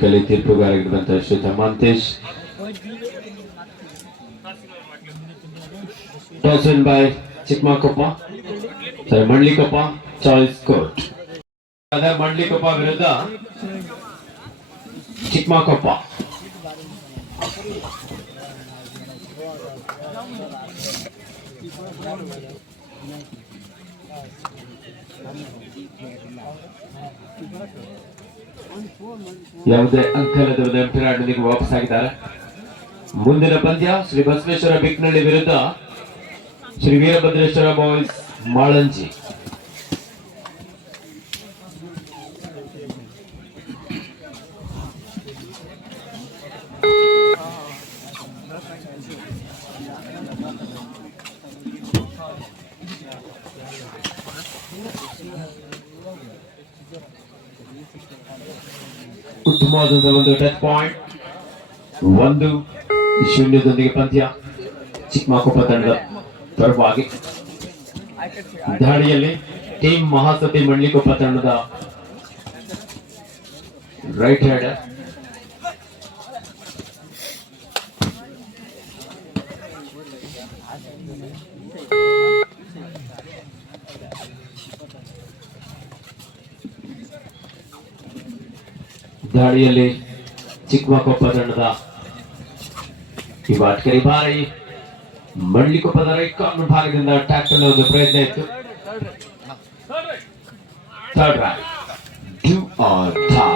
ಕಲಿ ತೀರ್ಪುಗಾರರಾಗಿರುವಂತಹ ಶ್ರೀತ Mantesh toss by Chikkamakoppa Mandlikoppa choice court Mandlikoppa ವಿರುದ್ಧ ಚಿಕ್ಕಮಕೊಪ್ಪ. ಯಾವುದೇ ಅಂಕಲದ ಎಂಪಿರಾಡ್ನೊಂದಿಗೆ ವಾಪಸ್ ಆಗಿದ್ದಾರೆ. ಮುಂದಿನ ಪಂದ್ಯ ಶ್ರೀ ಬಸವೇಶ್ವರ ಬಿಕ್ನಳ್ಳಿ ವಿರುದ್ಧ ಶ್ರೀ ವೀರಭದ್ರೇಶ್ವರ ಬಾಯ್ಸ್ ಮಾಳಂಜಿ. ಉತ್ತಮವಾದ ಒಂದು ಟಚ್ ಪಾಯಿಂಟ್, 1-0 ಪಂದ್ಯ ಚಿಕ್ಕಮಕೊಪ್ಪ ತಂಡದ ಪರವಾಗಿ. ದಾಳಿಯಲ್ಲಿ ಟೀಮ್ ಮಹಾಸತಿ ಮಂಡ್ಲಿಕೊಪ್ಪ ತಂಡದ ರೈಟ್ ಹ್ಯಾಂಡರ್ ದಾಳಿಯಲ್ಲಿ ಚಿಕ್ಕಮಕೊಪ್ಪ ತಂಡದ ಯುವಾಟ್ಕರಿ ಬಾರಿ ಮಂಡ್ಲಿಕೊಪ್ಪದ ರೈಟ್ ಕಾರ್ನರ್ ಭಾಗದಿಂದ ಟ್ಯಾಕಲ್ ಒಂದು ಪ್ರಯತ್ನ ಇತ್ತು. Third right do or die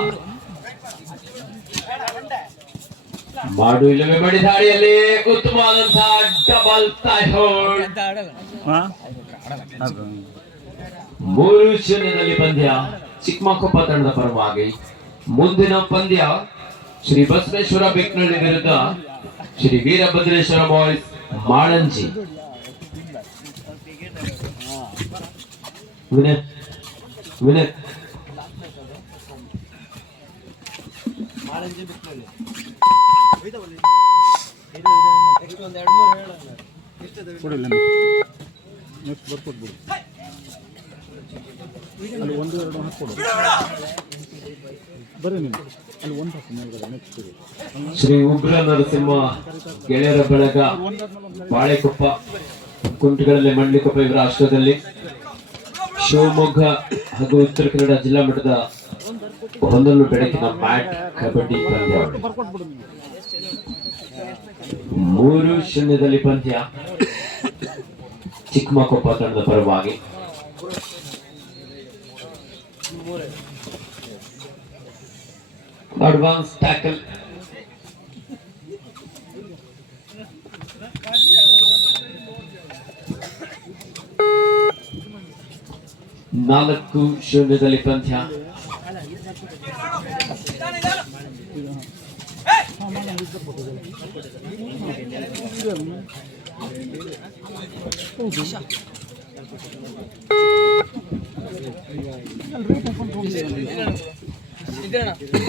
ಮಾಡು ಇಲ್ಲವೇ ಮಾಡಿ ದಾಳಿಯಲ್ಲಿ ಉತ್ತಮವಾದಂತಹ ಡಬಲ್ ಥೈ ಹೋಲ್ಡ್. 3-0 ಪಂದ್ಯ ಚಿಕ್ಕಮಕೊಪ್ಪ ತಂಡದ ಪರವಾಗಿ. ಮುಂದಿನ ಪಂದ್ಯ ಶ್ರೀ ಬಸವೇಶ್ವರ ಬಿಕ್ನಳ್ಳಿ ವಿರುದ್ಧ ಶ್ರೀ ವೀರಭದ್ರೇಶ್ವರ ಬಾಯ್ಸ್ ಮಾಳಂಜಿ. ವಿನಯ್ ಶ್ರೀ ಉಗ್ರ ನರಸಿಂಹ ಗೆಳೆಯರ ಬಳಗ ಬಾಳೆಕೊಪ್ಪ ಕುಂಟಗಳಲ್ಲಿ ಮಂಡ್ಲಿಕೊಪ್ಪ ಇವರ ಆಶ್ರಯದಲ್ಲಿ ಶಿವಮೊಗ್ಗ ಹಾಗೂ ಉತ್ತರ ಕನ್ನಡ ಜಿಲ್ಲಾ ಮಟ್ಟದ ಹೊಂದಲು ಬೆಳಕಿನ ಮ್ಯಾಟ್ ಕಬಡ್ಡಿ ಪಂದ್ಯ. 3-0 ಪಂದ್ಯ ಚಿಕ್ಕಮಕೊಪ್ಪ ತಂಡದ ಪರವಾಗಿ. ಅಡ್ವಾನ್ಸ್ ಟ್ಯಾಕಲ್ ನಾಲ್ಕು 0 ಪಂದ್ಯ.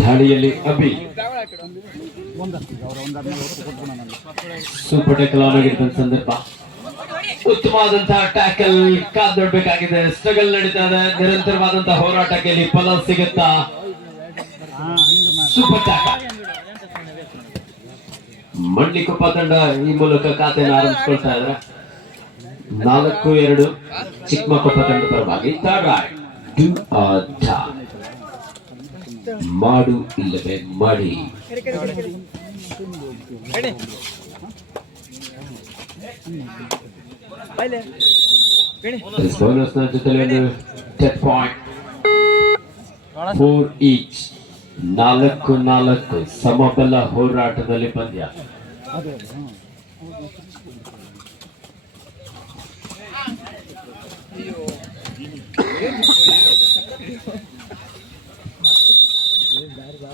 ದಾಳಿಯಲ್ಲಿ ಅಭಿ ಸೂಪರ್ ಟ್ಯಾಕಲ್ ಆಗಿದ್ದ ಸಂದರ್ಭ. ಉತ್ತಮವಾದಂತಹ ಟ್ಯಾಕಲ್ ಕಾದೊಡ್ಬೇಕಾಗಿದೆ. ಸ್ಟ್ರಗಲ್ ನಡೀತಾ ಇದೆ. ನಿರಂತರವಾದಂತಹ ಹೋರಾಟಕ್ಕೆ ಫಲ ಸಿಗುತ್ತಾ? Super tackle. ಮಂಡ್ಲಿಕೊಪ್ಪ ತಂಡ ಈ ಮೂಲಕ ಖಾತೆಯನ್ನು ಆರಂಭಿಸಿಕೊಳ್ತಾ ಇದ್ದಾರೆ. 4-2 ಚಿಕ್ಕಮಕೊಪ್ಪ ತಂಡ ಪರವಾಗಿ. Third right do or die ಮಾಡು ಇಲ್ಲವೇ ಮಾಡಿ. ಬೋನಸ್ ನ ಜೊತೆಲಿ ಒಂದು ಟಚ್ ಪಾಯಿಂಟ್. 4 ಈಚ್. 4-4 ಸಮಬಲ ಹೋರಾಟದಲ್ಲಿ ಪಂದ್ಯ.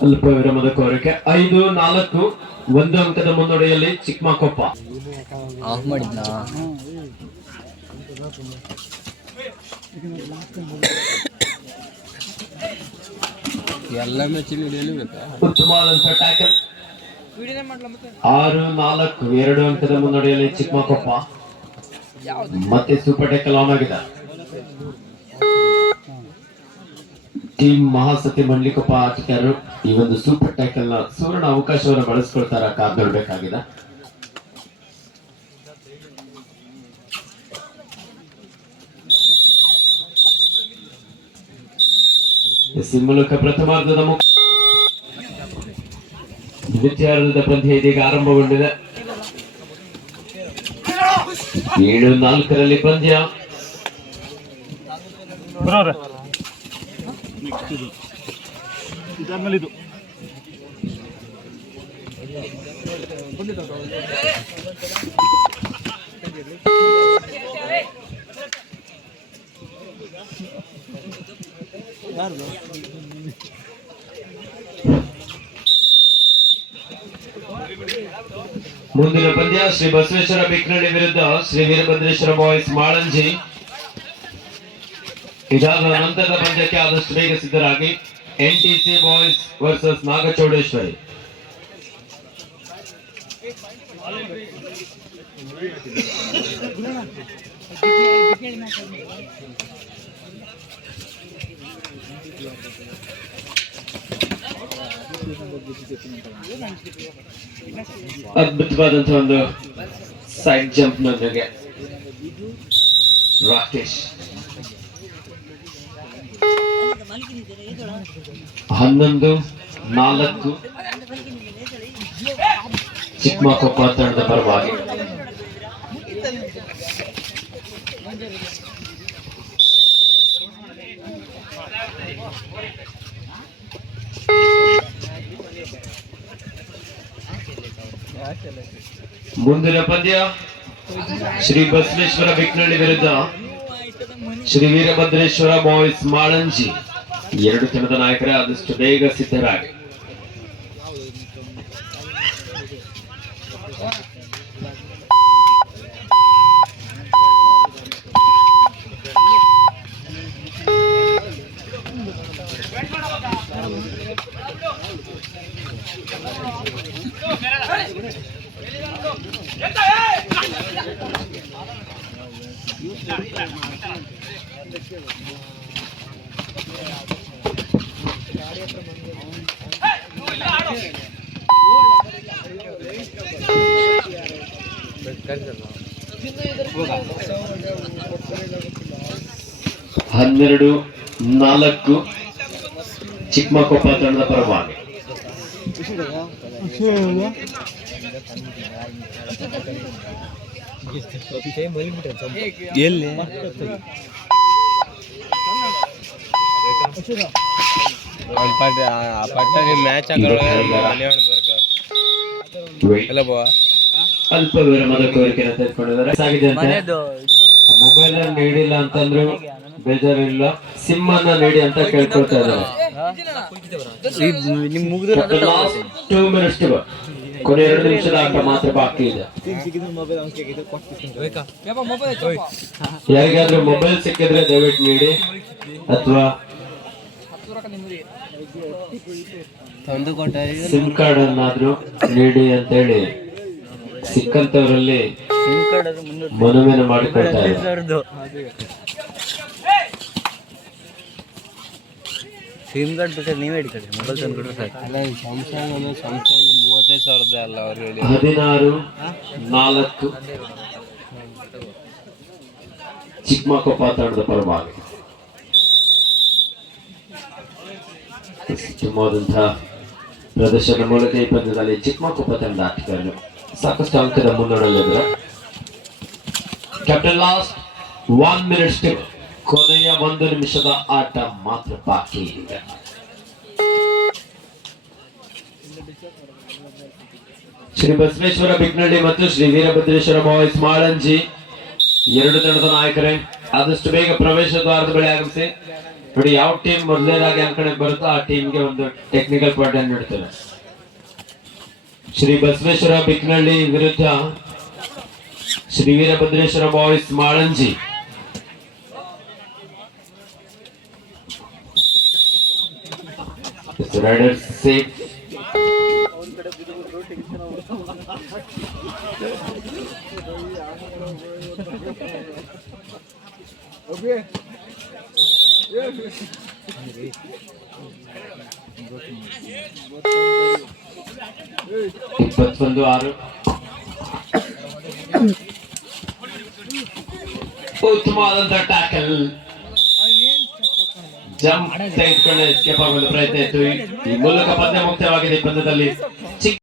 ಅಲ್ಪ ವಿರಾಮದ ಕೋರಿಕೆ. 5-4 1 ಅಂಕದ ಮುನ್ನಡೆಯಲ್ಲಿ ಚಿಕ್ಕಮಕೊಪ್ಪ. ಉತ್ತಮವಾದಂತಹ ಟ್ಯಾಕಲ್. 6-4 2 ಅಂಕದ ಮುನ್ನಡೆಯಲ್ಲಿ ಚಿಕ್ಕಮಕೊಪ್ಪ. ಮತ್ತೆ ಸೂಪರ್ ಟ್ಯಾಕಲ್ ಆನ್ ಆಗಿದೆ. ಟೀಮ್ ಮಹಾಸತಿ ಮಂಡ್ಲಿಕೊಪ್ಪ ಆಟಗಾರರು ಈ ಒಂದು ಸೂಪರ್ ಟ್ಯಾಕಲ್ ನ ಸುವರ್ಣ ಅವಕಾಶವನ್ನು ಬಳಸ್ಕೊಳ್ತಾರ ಕಾದ್ ನೋಡ್ಬೇಕಾಗಿದೆ. ಈ ಮೂಲಕ ಪ್ರಥಮಾರ್ಧದ ದ್ವಿತೀಯಾರ್ಧದ ಪಂದ್ಯ ಇದೀಗ ಆರಂಭಗೊಂಡಿದೆ. 7-4 ಪಂದ್ಯ. ಮುಂದಿನ ಪಂದ್ಯ ಶ್ರೀ ಬಸವೇಶ್ವರ ಬಿಕ್ನಳ್ಳಿ ವಿರುದ್ಧ ಶ್ರೀ ವೀರಭದ್ರೇಶ್ವರ ಬಾಯ್ಸ್ ಮಾಳಂಜಿ. ಇದಾದ ನಂತರದ ಪಂದ್ಯಕ್ಕೆ ಆದಷ್ಟು ಬೇಗ ಸಿದ್ಧರಾಗಿ. NTC boys versus Nagachowdeshwari. ಅದ್ಭುತವಾದಂತಹ ಒಂದು ಸೈಡ್ ಜಂಪ್ ನೊಂದಿಗೆ ರಾಕೇಶ್ 11-4 ಚಿಕ್ಕಮಕೊಪ್ಪ ತಂಡದ ಪರವಾಗಿ. ಮುಂದಿನ ಪಂದ್ಯ ಶ್ರೀ ಬಸವೇಶ್ವರ ಬಿಕ್ನಳ್ಳಿ ವಿರುದ್ಧ ಶ್ರೀ ವೀರಭದ್ರೇಶ್ವರ ಬಾಯ್ಸ್ ಮಾಳಂಜಿ. ಎರಡು ತಂಡದ ನಾಯಕರೇ ಆದಷ್ಟು ಬೇಗ ಸಿದ್ಧರಾಗಿ. ಹನ್ನೆರಡು 4 ಚಿಕ್ಕಮಕೊಪ್ಪ ತಂಡದ ಪರವಾಗಿ. ಅಲ್ಪ ವಿರಾಮದ ಕೋರಿಕೆಯನ್ನು ತೆಗೆದುಕೊಂಡಿದ್ದಾರೆ. ಮೊಬೈಲ್ ನೀಡಿಲ್ಲ ಅಂತಂದ್ರು ಬೇಜಾರಿಲ್ಲ, ಸಿಮ್ ಅನ್ನ ನೀಡಿ ಅಂತ ಕೇಳ್ಕೊಳ್ತಾ ಇದ್ದಾರೆ. 2 ಮಿನಿಟ್ಸ್ ಕೊನೆ 2 ನಿಮಿಷದ ಆಟ ಮಾತ್ರ ಬಾಕಿ ಇದೆ. ಯಾರಿಗಾದ್ರೂ ಮೊಬೈಲ್ ಸಿಕ್ಕಿದ್ರೆ ದಯವಿಟ್ಟು ನೀಡಿ, ಅಥವಾ ಸಿಮ್ ಕಾರ್ಡ್ ಅನ್ನಾದ್ರೂ ನೀಡಿ ಅಂತ ಹೇಳಿ ಸಿಕ್ಕಂತವರಲ್ಲಿ ಮನವಿಯನ್ನು ಮಾಡಿಕೊಳ್ತಾ ಇದ್ದಾರೆ. ಸಿಮ್ ಕಾರ್ಡ್ ಬೇಕಾದ್ರೆ ನೀವೇ ಹಿಡ್ಕೊಳ್ಳಿ, ಮೊಬೈಲ್ ತಂದು ಕೊಟ್ಟರೆ ಸಾಕು. ಅಲ್ಲ, ಸ್ಯಾಮ್ಸಂಗ್ 35,000 ಅಲ್ಲ ಅವ್ರು ಹೇಳಿ. 16-4 ಚಿಕ್ಕಮಕೊಪ್ಪ ತಂಡದ ಪರವಾಗಿ. ಉತ್ತಮವಾದಂತಹ ಪ್ರದರ್ಶನ ಮೂಲಕ ಈ ಪಂದ್ಯದಲ್ಲಿ ಚಿಕ್ಕಮಕೊಪ್ಪ ತಂಡದ ಆಟಗಾರರು ಸಾಕಷ್ಟು ಅಂಕದ ಮುನ್ನಡೆಯಲ್ಲಿದ್ದಾರೆ. ಕ್ಯಾಪ್ಟನ್ ಲಾಸ್ಟ್ 1 ಮಿನಿಟ್, ಕೊನೆಯ 1 ನಿಮಿಷದ ಆಟ ಮಾತ್ರ ಬಾಕಿ ಇದೆ. ಶ್ರೀ ಬಸವೇಶ್ವರ ಬಿಕ್ನಳ್ಳಿ ಮತ್ತು ಶ್ರೀ ವೀರಭದ್ರೇಶ್ವರ ಬಾಯ್ಸ್ ಮಾಳಂಜಿ ಎರಡು ತಂಡದ ನಾಯಕರೇ ಆದಷ್ಟು ಬೇಗ ಪ್ರವೇಶ ದ್ವಾರದ ಬಳಿ ಆಗಮಿಸಿ. ನೋಡಿ, ಯಾವ ಟೀಮ್ ಮೊದಲನೇದಾಗಿ ಅಂಕಣಕ್ಕೆ ಬರುತ್ತೋ ಆ ಟೀಮ್ಗೆ ಒಂದು ಟೆಕ್ನಿಕಲ್ ಪಾಯಿಂಟ್ ಅನ್ನು ನೀಡ್ತೇವೆ. ಶ್ರೀ ಬಸವೇಶ್ವರ ಬಿಕ್ನಳ್ಳಿ ವಿರುದ್ಧ Shri Veerabhadreshwara boys Malanji. Raider safe. Okay. 21-6. ಉತ್ತಮವಾದಂತಹ ಟ್ಯಾಕಲ್, ಜಂಪ್ ತೆಗೆದುಕೊಂಡು ಎಸ್ಕೇಪ್ ಆಗುವ ಪ್ರಯತ್ನ ಇತ್ತು. ಈ ಮೂಲಕ ಪಂದ್ಯ ಮುಕ್ತವಾಗಿದೆ. ಈ ಪಂದ್ಯದಲ್ಲಿ